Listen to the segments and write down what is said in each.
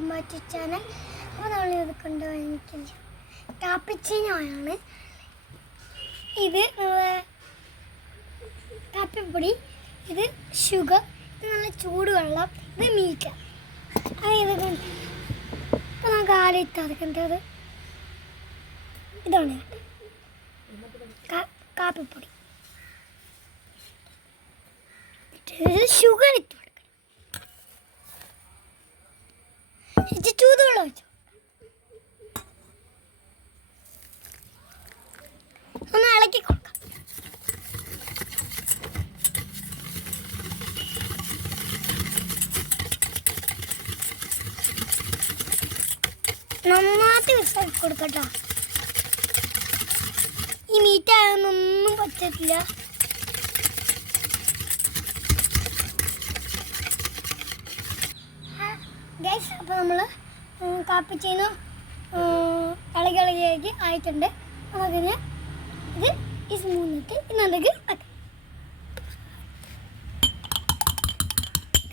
Welcome back to channel. അപ്പോൾ നമ്മളിത് കൊണ്ടുപോയിരിക്കുന്നത് കാപ്പിച്ചിനോയാണ്. ഇത് കാപ്പിപ്പൊടി, ഇത് ഷുഗർ, ഇത് നല്ല ചൂടുവെള്ളം, ഇത് മീറ്റ്. ഇത് ഇപ്പോൾ നമുക്ക് ആദ്യം ഇട്ടേണ്ടത് ഇതാണ് കാപ്പിപ്പൊടി. ഷുഗർ ഇട്ട് കൊടുക്കണം. ചൂടുവെള്ളം വെച്ചു ഒന്ന് ഇളക്കി കൊടുക്കാം. നന്നായിട്ട് മിക്സാക്കി കൊടുക്കട്ടോ. ഈ മീറ്റായൊന്നും പറ്റത്തില്ല. ഗൈസ്, അപ്പോൾ നമ്മൾ കാപ്പിച്ചീനോ ഇളകി ആയിട്ടുണ്ട്. നമുക്കിന് ഇത് ഈ സ്പൂണിട്ട് ഇന്നത്തേക്ക് വെക്കാം.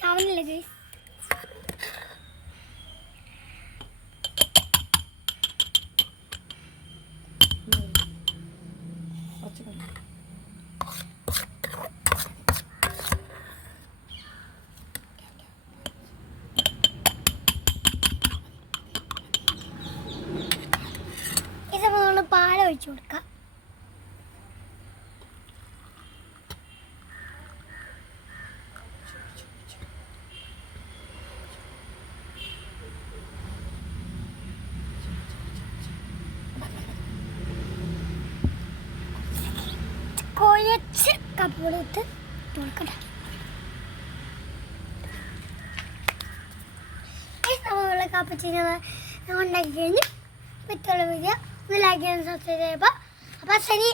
ആവുന്നില്ല ഗൈസ്. പാൽ ഒഴിച്ചു കൊടുക്കാം. കുഴച്ച് കപ്പുകൂടി ഇട്ട് കൊടുക്കട്ടെ. നമ്മളുള്ള കാപ്പിച്ചിന് ഉണ്ടാക്കി കഴിഞ്ഞ് വിത്തുള്ള വീഡിയോ ഒന്ന് ലൈക്ക് ചെയ്യാൻ സബ്സ്ക്രൈബ് ചെയ്യുമ്പോൾ. അപ്പോൾ ശരി.